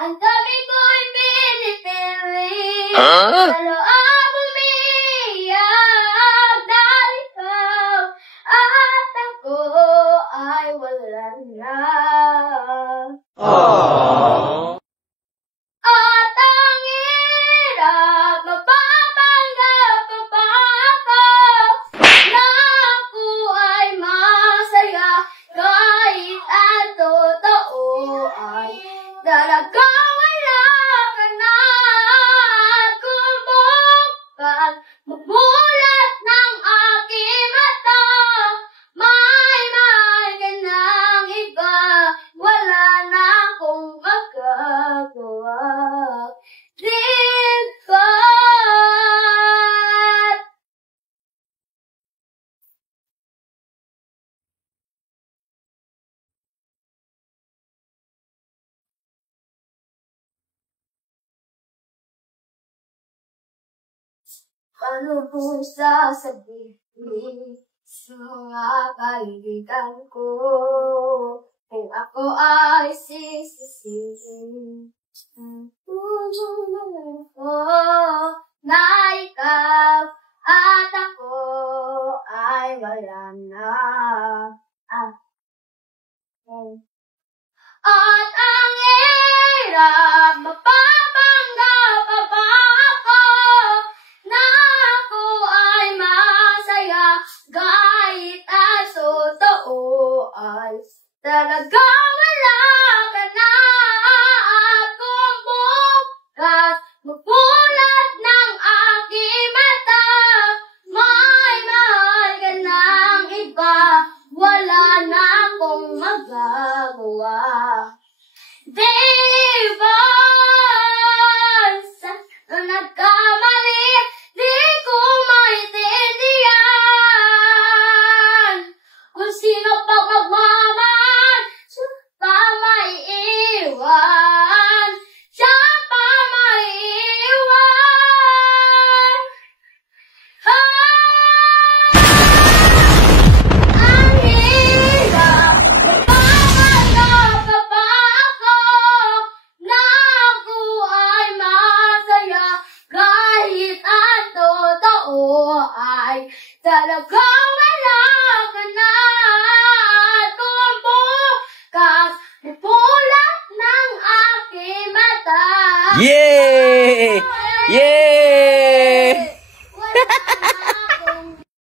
Ang dami ko'y pinipilit sa loob umiiyak dahil ikaw at ako ay wala na. At ang hirap, mapapanggap pa ba ako na ako ay masaya kahit ang totoo ay talagang wala ka na. Kung bukas magmulat ng aking mata, may mahal ka ng iba, wala na akong magagawa. Dito ano po sasabihin sa mga kaibigan ko kung ako ay sisisihin? Na ikaw at ako ay wala na. At ang hirap, mapapanggap pa ba ako na ako ay masaya kahit ang totoo ay talagang wala ka na. At kung bukas magmulat ng aking mata, may mahal ka ng iba, wala na akong magagawa. Diba?